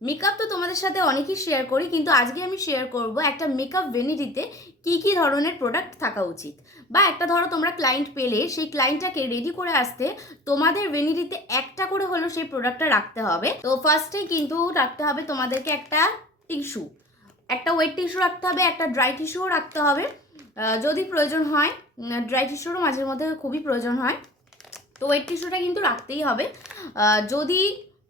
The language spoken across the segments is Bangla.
মেকআপ তো তোমাদের সাথে অনেকই শেয়ার করি, কিন্তু আজকে আমি শেয়ার করব একটা মেকআপ ভ্যানিটিতে কি ধরনের প্রোডাক্ট থাকা উচিত। বা একটা ধরো তোমরা ক্লায়েন্ট পেলে সেই ক্লায়েন্টটাকে রেডি করে আসতে তোমাদের ভ্যানিটিতে একটা করে হলেও সেই প্রোডাক্টটা রাখতে হবে। তো ফার্স্টেই কিন্তু রাখতে হবে তোমাদেরকে একটা টিস্যু, একটা ওয়েট টিস্যু রাখতে হবে, একটা ড্রাই টিস্যুও রাখতে হবে যদি প্রয়োজন হয়। ড্রাই টিস্যুরও মাঝে মধ্যে খুবই প্রয়োজন হয়, তো ওয়েট টিস্যুটা কিন্তু রাখতেই হবে। যদি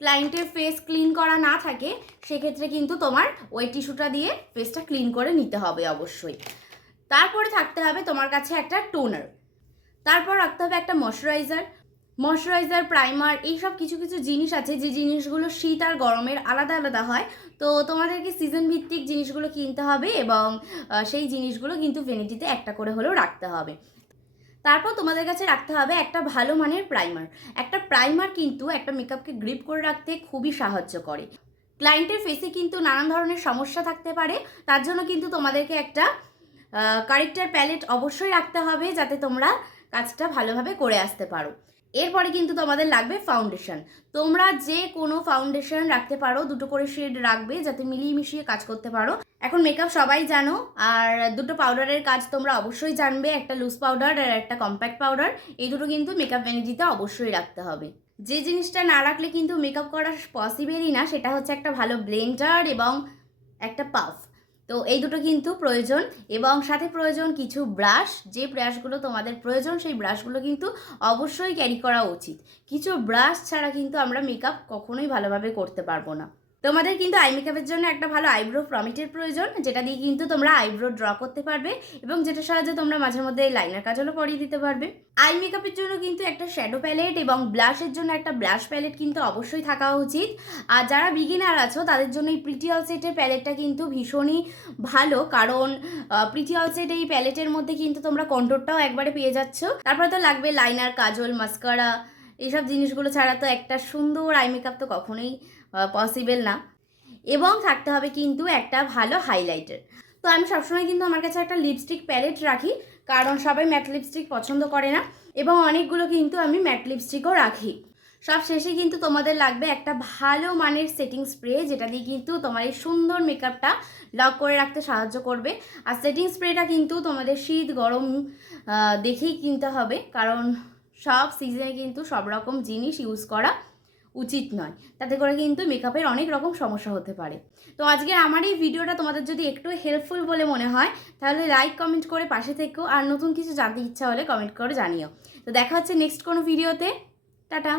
ক্লায়েন্টের ফেস ক্লিন করা না থাকে সেক্ষেত্রে কিন্তু তোমার ওয়েট টিস্যুটা দিয়ে ফেসটা ক্লিন করে নিতে হবে অবশ্যই। তারপরে থাকতে হবে তোমার কাছে একটা টোনার, তারপর রাখতে হবে একটা ময়শ্চারাইজার, প্রাইমার, এইসব কিছু কিছু জিনিস আছে যে জিনিসগুলো শীত আর গরমের আলাদা আলাদা হয়। তো তোমাদেরকে সিজন ভিত্তিক জিনিসগুলো কিনতে হবে এবং সেই জিনিসগুলো কিন্তু ভ্যানিটিতে একটা করে হলেও রাখতে হবে। তারপর তোমাদের কাছে রাখতে হবে একটা ভালো মানের প্রাইমার। একটা প্রাইমার কিন্তু একটা মেকআপকে গ্রিপ করে রাখতে খুবই সাহায্য করে। ক্লায়েন্টের ফেসে কিন্তু নানান ধরনের সমস্যা থাকতে পারে, তার জন্য কিন্তু তোমাদেরকে একটা কারেক্টার প্যালেট অবশ্যই রাখতে হবে যাতে তোমরা কাজটা ভালোভাবে করে আসতে পারো। এরপরে কিন্তু তোমাদের লাগবে ফাউন্ডেশন। তোমরা যে কোনো ফাউন্ডেশন রাখতে পারো, দুটো করে শেড রাখবে যাতে মিলিয়ে মিশিয়ে কাজ করতে পারো। এখন মেকআপ সবাই জানো, আর দুটো পাউডারের কাজ তোমরা অবশ্যই জানবে, একটা লুজ পাউডার আর একটা কম্প্যাক্ট পাউডার। এই দুটো কিন্তু মেকআপ ভ্যানিটিতে অবশ্যই রাখতে হবে। যে জিনিসটা না রাখলে কিন্তু মেকআপ করা পসিবলই না সেটা হচ্ছে একটা ভালো ব্লেন্ডার এবং একটা পাফ। তো এই দুটো কিন্তু প্রয়োজন, এবং সাথে প্রয়োজন কিছু ব্রাশ। যে ব্রাশগুলো তোমাদের প্রয়োজন সেই ব্রাশগুলো কিন্তু অবশ্যই ক্যারি করা উচিত। কিছু ব্রাশ ছাড়া কিন্তু আমরা মেকআপ কখনোই ভালোভাবে করতে পারবো না। তোমাদের কিন্তু আই মেকআপের জন্য একটা ভালো আইব্রো প্রমিটের প্রয়োজন, যেটা দিয়ে কিন্তু তোমরা আইব্রো ড্র করতে পারবে এবং যেটার সাহায্যে তোমরা মাঝে মধ্যে লাইনার কাজলও করিয়ে দিতে পারবে। আই মেকআপের জন্য কিন্তু একটা শ্যাডো প্যালেট এবং ব্লাশের জন্য একটা ব্লাশ প্যালেট কিন্তু অবশ্যই থাকা উচিত। আর যারা বিগিনার আছো তাদের জন্য এই প্রিটি অল সেটের প্যালেটটা কিন্তু ভীষণই ভালো, কারণ প্রিটি অল সেট এই প্যালেটের মধ্যে কিন্তু তোমরা কন্ট্রোরটাও একবারে পেয়ে যাচ্ছ। তারপরে তো লাগবে লাইনার, কাজল, মাস্কারা। এইসব জিনিসগুলো ছাড়া তো একটা সুন্দর আই মেকআপ তো কখনোই পসিবল না। এবং থাকতে হবে কিন্তু একটা ভালো হাইলাইটার। তো আমি সবসময় কিন্তু আমার কাছে একটা লিপস্টিক প্যালেট রাখি, কারণ সবাই ম্যাট লিপস্টিক পছন্দ করে না, এবং অনেকগুলো কিন্তু আমি ম্যাট লিপস্টিকও রাখি। সব শেষে কিন্তু তোমাদের লাগবে একটা ভালো মানের সেটিং স্প্রে, যেটা দিয়ে কিন্তু তোমার এই সুন্দর মেকআপটা লক করে রাখতে সাহায্য করবে। আর সেটিং স্প্রেটা কিন্তু তোমাদের শীত গরম দেখেই কিনতে হবে, কারণ সব সিজনে কিন্তু সব রকম জিনিস ইউজ করা উচিত নয়, তাতে করে কিন্তু মেকআপের অনেক রকম সমস্যা হতে পারে। তো আজকের আমার এই ভিডিওটা তোমাদের যদি একটু হেল্পফুল বলে মনে হয় তাহলে লাইক কমেন্ট করে পাশে থেকো, আর নতুন কিছু জানতে ইচ্ছা হলে কমেন্ট করে জানিও। তো দেখা হচ্ছে নেক্সট কোনো ভিডিওতে। টাটা।